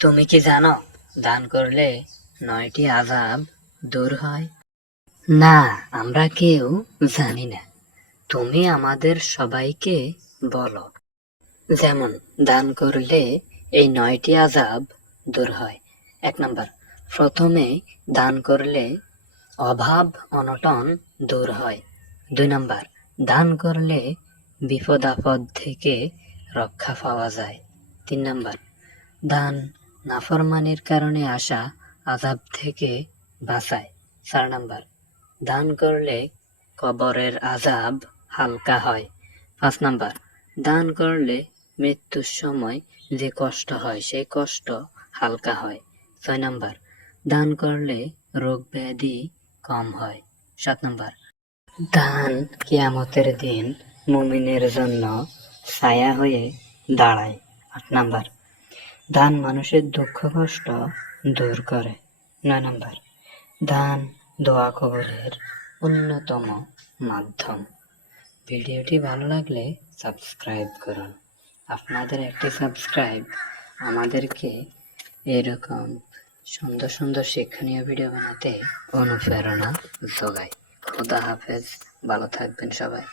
তুমি কি জানো দান করলে 9টি আযাব দূর হয়? না, আমরা কেউ জানি না। তুমি আমাদের সবাইকে বলো। যেমন দান করলে এই 9টি আযাব দূর হয়। 1 নাম্বার, প্রথমে দান করলে অভাব অনটন দূর হয়। 2 নাম্বার, দান করলে বিপদ আপদ থেকে রক্ষা পাওয়া যায়। 3 নাম্বার, দান নাফরমানির কারণে আসা আযাব থেকে বাঁচায়। 4 নাম্বার, দান করলে কবরের আযাব হালকা হয়। 5 নাম্বার, দান করলে মৃত্যুর সময় যে কষ্ট হয় সেই কষ্ট হালকা হয়। 6 নাম্বার, দান করলে রোগ ব্যাধি কম হয়। 7 নাম্বার, দান কিয়ামতের দিন মুমিনের জন্য ছায়া হয়ে দাঁড়ায়। 8 নাম্বার, দান মানুষের দুঃখ কষ্ট দূর করে। 9 নাম্বার, দান দোয়া কবুলের অন্যতম মাধ্যম। ভিডিওটি ভালো লাগলে সাবস্ক্রাইব করুন। আপনাদের একটি সাবস্ক্রাইব আমাদেরকে এরকম সুন্দর সুন্দর শিক্ষণীয় ভিডিও বানাতে অনুপ্রেরণা যোগায়। খোদা হাফেজ, ভালো থাকবেন সবাই।